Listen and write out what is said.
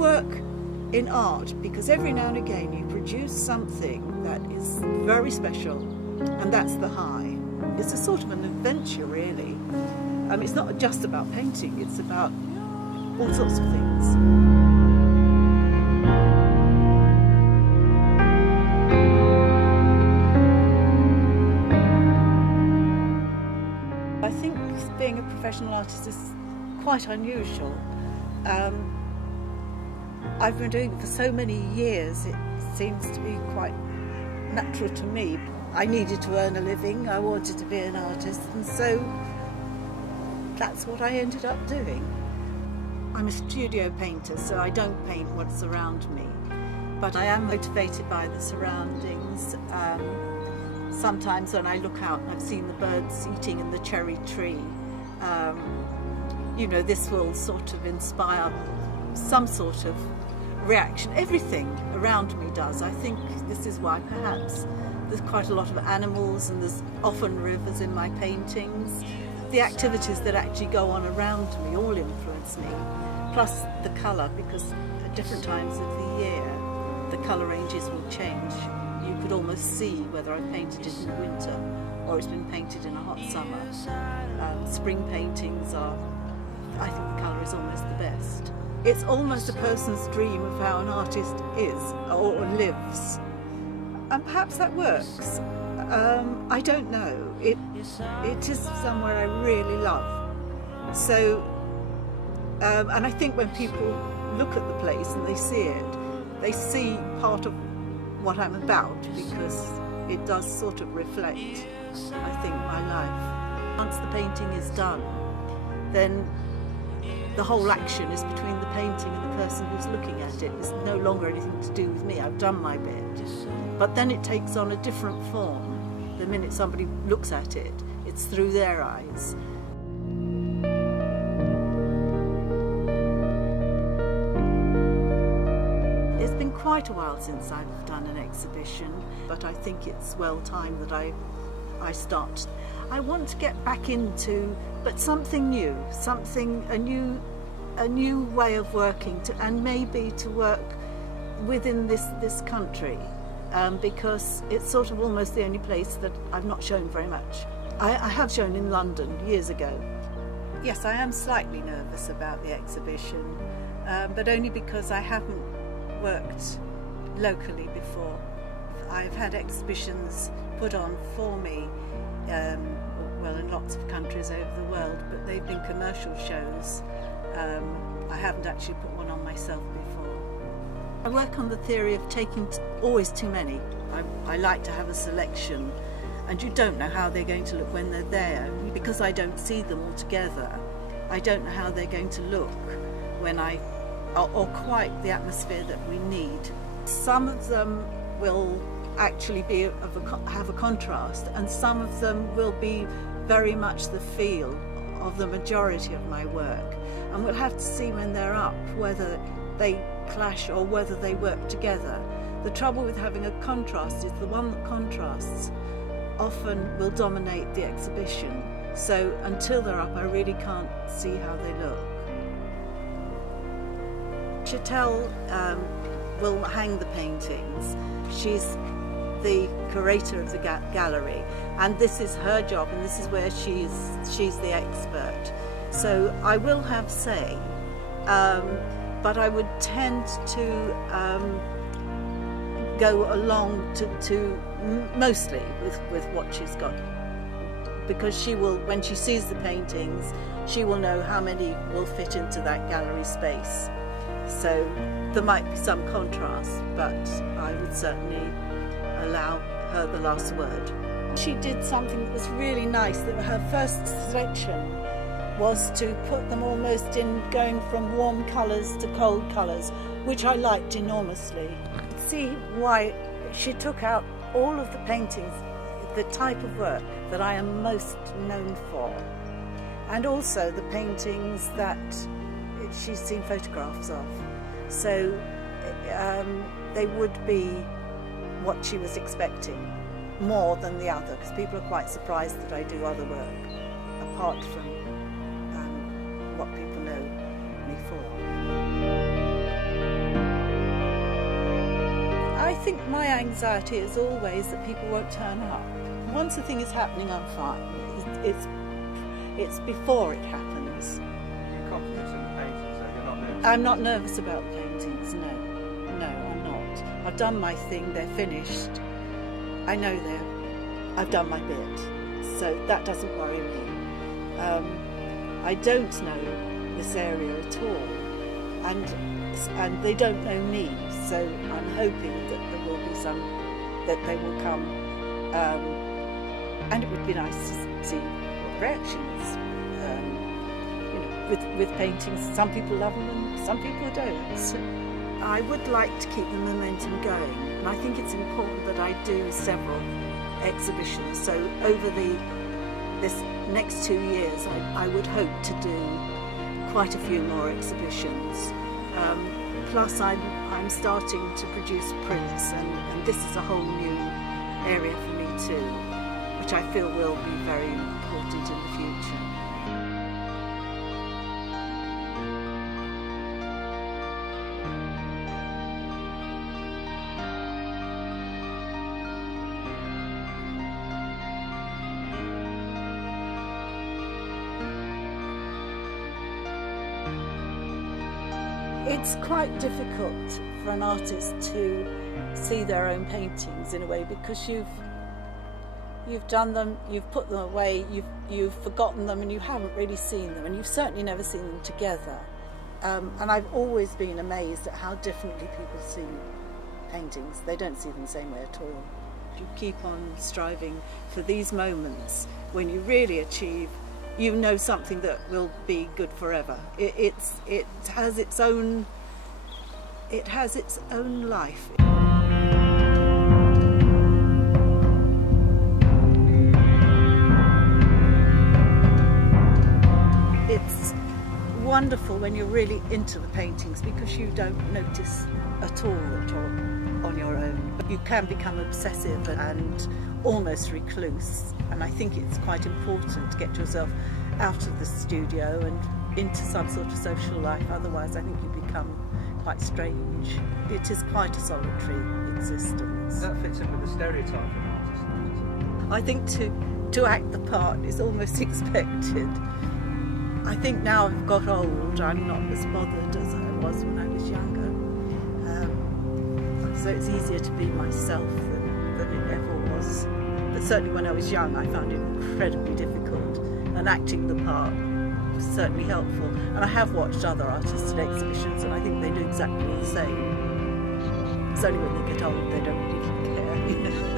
work in art because every now and again you produce something that is very special, and that's the high. It's a sort of an adventure, really. It's not just about painting, it's about all sorts of things. I think being a professional artist is quite unusual. I've been doing it for so many years, it seems to be quite natural to me. I needed to earn a living, I wanted to be an artist, and so that's what I ended up doing. I'm a studio painter, so I don't paint what's around me, but I am motivated by the surroundings. Sometimes when I look out and I've seen the birds eating in the cherry tree, you know, this will sort of inspire some sort of reaction. Everything around me does. I think this is why perhaps there's quite a lot of animals and there's often rivers in my paintings. The activities that actually go on around me all influence me, plus the colour, because at different times of the year the colour ranges will change. You could almost see whether I painted it in the winter or it's been painted in a hot summer. Spring paintings are, I think the colour is almost the best. It's almost a person's dream of how an artist is or lives, and perhaps that works. I don't know. It is somewhere I really love. So, and I think when people look at the place and they see it, they see part of what I'm about, because it does sort of reflect, I think, my life. Once the painting is done, then the whole action is between the painting and the person who's looking at it. It's no longer anything to do with me. I've done my bit. But then it takes on a different form. The minute somebody looks at it, it's through their eyes. It's been quite a while since I've done an exhibition, but I think it's well timed that I start. I want to get back into, but something new, a new way of working, and maybe to work within this country, because it's sort of almost the only place that I've not shown very much. I have shown in London years ago. Yes, I am slightly nervous about the exhibition, but only because I haven't worked locally before. I've had exhibitions put on for me, well, in lots of countries over the world, but they've been commercial shows. I haven't actually put one on myself before. I work on the theory of taking always too many. I like to have a selection, and you don't know how they're going to look when they're there. Because I don't see them all together, I don't know how they're going to look when or quite the atmosphere that we need. Some of them will actually have a contrast, and some of them will be very much the feel of the majority of my work, and we'll have to see when they're up whether they clash or whether they work together. The trouble with having a contrast is the one that contrasts often will dominate the exhibition, so until they're up I really can't see how they look. Chatelle will hang the paintings. She's the curator of the gallery, and this is her job, and this is where she's the expert. So I will have say, but I would tend to go along to mostly with what she's got, because she will, when she sees the paintings, she will know how many will fit into that gallery space. So there might be some contrast, but I would certainly allow her the last word. She did something that was really nice. That her first selection was to put them almost in going from warm colours to cold colours, which I liked enormously. See why she took out all of the paintings, the type of work that I am most known for, and also the paintings that she's seen photographs of. So they would be what she was expecting, more than the other, because people are quite surprised that I do other work apart from what people know me for. think my anxiety is always that people won't turn up. Once the thing is happening, I'm fine. It's before it happens. You're confident in the paintings, so you're not nervous? I'm not nervous about the paintings, no. No, I'm not. I've done my thing, they're finished. I know I've done my bit, so that doesn't worry me. I don't know this area at all, and they don't know me, so I'm hoping that there will be some, that they will come, and it would be nice to see reactions. You know, with paintings, some people love them and some people don't. So I would like to keep the momentum going, and I think it's important that I do several exhibitions. So over this next 2 years, I would hope to do quite a few more exhibitions. Plus, I'm starting to produce prints, and this is a whole new area for me too, which I feel will be very important in the future. It's quite difficult for an artist to see their own paintings in a way, because you've done them, you've put them away, you've forgotten them, and you haven't really seen them, and you've certainly never seen them together. And I've always been amazed at how differently people see paintings. They don't see them the same way at all. You keep on striving for these moments when you really achieve, you know, something that will be good forever. It has its own life. It's wonderful when you're really into the paintings, because you don't notice at all that you're on your own. You can become obsessive and almost recluse, and I think it's quite important to get yourself out of the studio and into some sort of social life, otherwise I think you become quite strange. It is quite a solitary existence. That fits in with the stereotype of an artist, doesn't it? I think to act the part is almost expected. I think now I've got old, I'm not as bothered as I was when I was younger. So it's easier to be myself than it ever was. But certainly when I was young, I found it incredibly difficult, and acting the part was certainly helpful. And I have watched other artists at exhibitions, and I think they do exactly the same. It's only when they get old they don't really care.